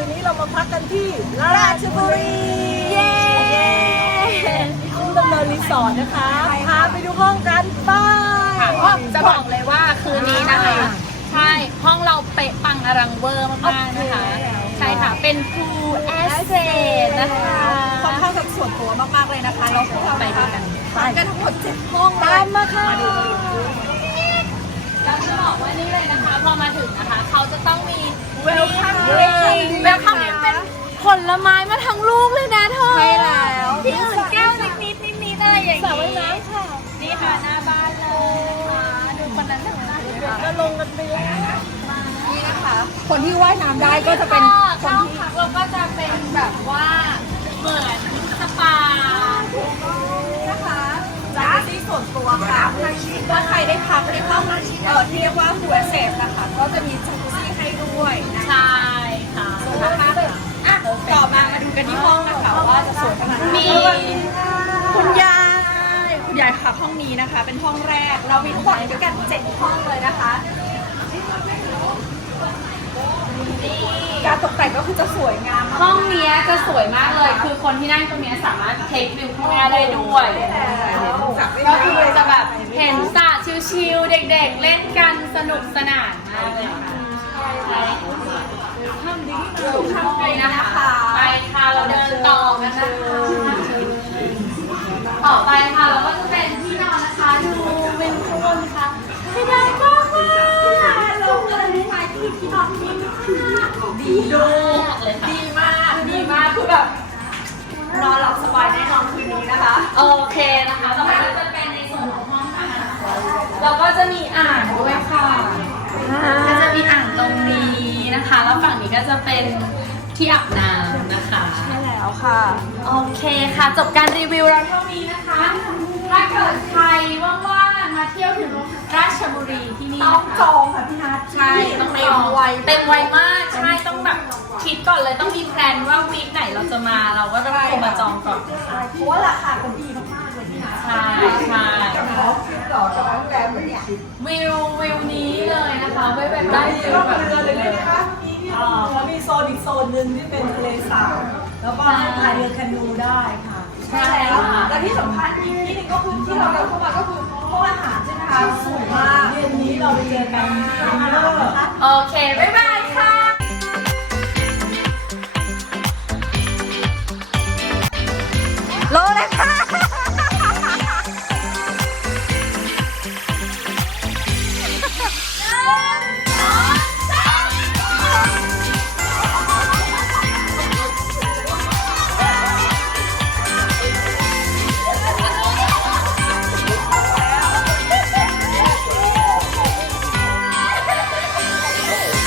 นนี้เรามาพักกันที่ราชบุรีเย้คุ้มดำเนินรีสอร์ทนะคะพาไปดูห้องกันป้าจะบอกเลยว่าคืนนี้นะคะใช่ห้องเราเป๊ะปังอลังเวอร์มากๆนะคะใช่ค่ะเป็น Full Asset นะคะค่อนข้างจะส่วนตัวมากๆเลยนะคะเราพวกเราไปกันทั้งหมด7ห้องตามมาค่ะเราจะบอกว่านี่เลยนะคะพอมาถึงนะคะเขาจะต้องมี Welcome เวลคัมเป็นผลไม้มาทั้งลูกเลยนะเธอใช่แล้วที่อื่นแก้วนิดอะไรอย่างสระว่ายนี้น้ำค่ะนี่ค่ะหน้าบ้านเลยค่ะดูคนนั้นทำงานก็ลงกันไปแล้วนี่นะคะ คนที่ว่ายน้ำได้ก็จะเป็นคนเข้าที่พักเราก็จะเป็นแบบว่าเหมือนสปานะคะจากที่ส่วนตัวค่ะถ้าใครได้พักในห้องที่เรียกว่า Full Asset นะคะก็จะมีจักรุซี่ให้ด้วยนะใช่ค่ะนะคะต่อมาดูกันที่ห้องนะคะว่าจะสวยขนาดไหนคุณยายค่ะห้องนี้นะคะ เป็นห้องแรกเรามีทั้งหมดด้วยกัน7ห้องเลยนะคะการตกแต่งก็คือจะสวยงามห้องเนี้ยจะสวยมากเลย คือคนที่นั่งตรงเนี้ยสามารถเทควิวข้างหน้าได้ด้วยก็คือจะแบบเห็นสระชิลๆเด็กๆเล่นกันสนุกสนานมากเลยค่ะใช่ทำดีนะคะไปค่ะเราเดินต่อกันนะคะต่อไปค่ะเราก็จะเป็นที่นอนนะคะดูเป็นข้างบนค่ะไม่ได้มากมากลงเลยนะคะที่นอนนี้ดีเลยค่ะดีมากคือแบบนอนหลับสบายแน่นอนคืนนี้นะคะโอเคนะคะต่อไปก็จะเป็นในส่วนของห้องอาหารเราก็จะมีอ่างด้วยค่ะก็จะมีอ่างตรงนี้นะคะ แล้วฝั่งนี้ก็จะเป็นที่อาบน้ำนะคะใช่แล้วค่ะโอเคค่ะจบการรีวิวเราเท่านี้นะคะ ถ้าเกิดใครว่างๆมาเที่ยวถึงราชบุรีที่นี่ต้องจองค่ะพี่นัทใช่ต้องจองเต็มไวมากใช่ต้องแบบคิดก่อนเลยต้องมีแพลนว่าวีคไหนเราจะมาเราก็ต้องโทรมาจองก่อนนะคะเพราะว่าราคาก็ดีมากๆเลยพี่นัทใช่วิวนี้เลยนะคะไม่เป็นไรวิวแบบเรือเลยนะคะเขามีโซนอีกโซนหนึ่งที่เป็นทะเลสาบแล้วก็ให้พายเรือแคนูได้ค่ะใช่แล้วและที่สำคัญอีกที่หนึงก็คือที่เราเดินเข้ามาก็คือห้องอาหารใช่ไหมคะสวยมากเย็นนี้เราไปเจอกันที่ดินเนอร์นะคะโอเคบ๊ายบา